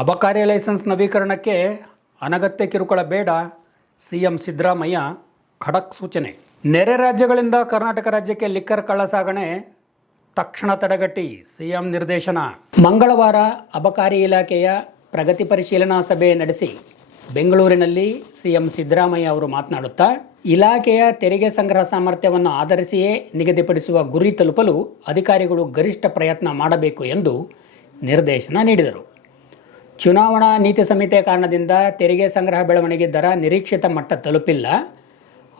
ಅಬಕಾರಿ ಲೈಸೆನ್ಸ್ ನವೀಕರಣಕ್ಕೆ ಅನಗತ್ಯ ಕಿರುಕುಳ ಬೇಡ, ಸಿಎಂ ಸಿದ್ದರಾಮಯ್ಯ ಖಡಕ್ ಸೂಚನೆ. ನೆರೆ ರಾಜ್ಯಗಳಿಂದ ಕರ್ನಾಟಕ ರಾಜ್ಯಕ್ಕೆ ಲಿಕ್ಕರ್ ಕಳ್ಳಸಾಗಣೆ ತಕ್ಷಣ ತಡೆಗಟ್ಟಿ ಸಿಎಂ ನಿರ್ದೇಶನ. ಮಂಗಳವಾರ ಅಬಕಾರಿ ಇಲಾಖೆಯ ಪ್ರಗತಿ ಪರಿಶೀಲನಾ ಸಭೆ ನಡೆಸಿ ಬೆಂಗಳೂರಿನಲ್ಲಿ ಸಿಎಂ ಸಿದ್ದರಾಮಯ್ಯ ಅವರು ಮಾತನಾಡುತ್ತಾ, ಇಲಾಖೆಯ ತೆರಿಗೆ ಸಂಗ್ರಹ ಸಾಮರ್ಥ್ಯವನ್ನು ಆಧರಿಸಿಯೇ ನಿಗದಿಪಡಿಸುವ ಗುರಿ ತಲುಪಲು ಅಧಿಕಾರಿಗಳು ಗರಿಷ್ಠ ಪ್ರಯತ್ನ ಮಾಡಬೇಕು ಎಂದು ನಿರ್ದೇಶನ ನೀಡಿದರು. ಚುನಾವಣಾ ನೀತಿ ಸಂಹಿತೆ ಕಾರಣದಿಂದ ತೆರಿಗೆ ಸಂಗ್ರಹ ಬೆಳವಣಿಗೆ ದರ ನಿರೀಕ್ಷಿತ ಮಟ್ಟ ತಲುಪಿಲ್ಲ.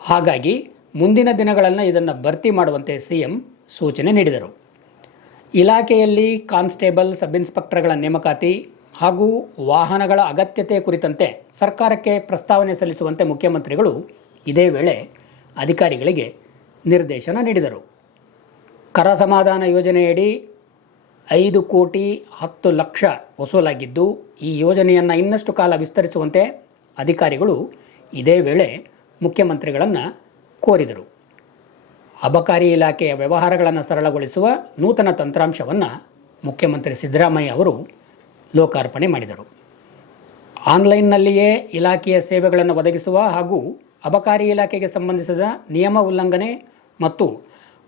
ಹಾಗಾಗಿ ಮುಂದಿನ ದಿನಗಳನ್ನು ಇದನ್ನು ಭರ್ತಿ ಮಾಡುವಂತೆ ಸಿಎಂ ಸೂಚನೆ ನೀಡಿದರು. ಇಲಾಖೆಯಲ್ಲಿ ಕಾನ್ಸ್ಟೇಬಲ್, ಸಬ್ ಇನ್ಸ್ಪೆಕ್ಟರ್ಗಳ ನೇಮಕಾತಿ ಹಾಗೂ ವಾಹನಗಳ ಅಗತ್ಯತೆ ಕುರಿತಂತೆ ಸರ್ಕಾರಕ್ಕೆ ಪ್ರಸ್ತಾವನೆ ಸಲ್ಲಿಸುವಂತೆ ಮುಖ್ಯಮಂತ್ರಿಗಳು ಇದೇ ವೇಳೆ ಅಧಿಕಾರಿಗಳಿಗೆ ನಿರ್ದೇಶನ ನೀಡಿದರು. ಕರ ಸಮಾಧಾನ ಯೋಜನೆಯಡಿ 5,10,00,000 ವಸೂಲಾಗಿದ್ದು, ಈ ಯೋಜನೆಯನ್ನು ಇನ್ನಷ್ಟು ಕಾಲ ವಿಸ್ತರಿಸುವಂತೆ ಅಧಿಕಾರಿಗಳು ಇದೇ ವೇಳೆ ಮುಖ್ಯಮಂತ್ರಿಗಳನ್ನು ಕೋರಿದರು. ಅಬಕಾರಿ ಇಲಾಖೆಯ ವ್ಯವಹಾರಗಳನ್ನು ಸರಳಗೊಳಿಸುವ ನೂತನ ತಂತ್ರಾಂಶವನ್ನು ಮುಖ್ಯಮಂತ್ರಿ ಸಿದ್ದರಾಮಯ್ಯ ಅವರು ಲೋಕಾರ್ಪಣೆ ಮಾಡಿದರು. ಆನ್ಲೈನ್ನಲ್ಲಿಯೇ ಇಲಾಖೆಯ ಸೇವೆಗಳನ್ನು ಒದಗಿಸುವ ಹಾಗೂ ಅಬಕಾರಿ ಇಲಾಖೆಗೆ ಸಂಬಂಧಿಸಿದ ನಿಯಮ ಉಲ್ಲಂಘನೆ ಮತ್ತು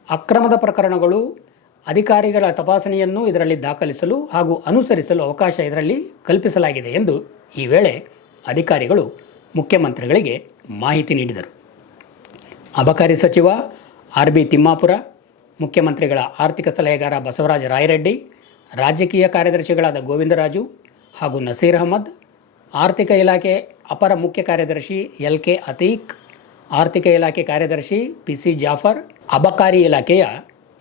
ಅಕ್ರಮದ ಪ್ರಕರಣಗಳು ಅಧಿಕಾರಿಗಳ ತಪಾಸಣೆಯನ್ನು ಇದರಲ್ಲಿ ದಾಖಲಿಸಲು ಹಾಗೂ ಅನುಸರಿಸಲು ಅವಕಾಶ ಇದರಲ್ಲಿ ಕಲ್ಪಿಸಲಾಗಿದೆ ಎಂದು ಈ ವೇಳೆ ಅಧಿಕಾರಿಗಳು ಮುಖ್ಯಮಂತ್ರಿಗಳಿಗೆ ಮಾಹಿತಿ ನೀಡಿದರು. ಅಬಕಾರಿ ಸಚಿವ ಆರ್.ಬಿ. ತಿಮ್ಮಾಪುರ, ಮುಖ್ಯಮಂತ್ರಿಗಳ ಆರ್ಥಿಕ ಸಲಹೆಗಾರ ಬಸವರಾಜ ರಾಯರೆಡ್ಡಿ, ರಾಜಕೀಯ ಕಾರ್ಯದರ್ಶಿಗಳಾದ ಗೋವಿಂದರಾಜು ಹಾಗೂ ನಸೀರ್ ಅಹಮದ್, ಆರ್ಥಿಕ ಇಲಾಖೆ ಅಪರ ಮುಖ್ಯ ಕಾರ್ಯದರ್ಶಿ ಎಲ್.ಕೆ. ಅತೀಕ್, ಆರ್ಥಿಕ ಇಲಾಖೆ ಕಾರ್ಯದರ್ಶಿ ಪಿ.ಸಿ. ಜಾಫರ್, ಅಬಕಾರಿ ಇಲಾಖೆಯ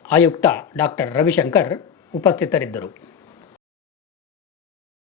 ಆಯುಕ್ತ ಡಾಕ್ಟರ್ ರವಿಶಂಕರ್ ಉಪಸ್ಥಿತರಿದ್ದರು.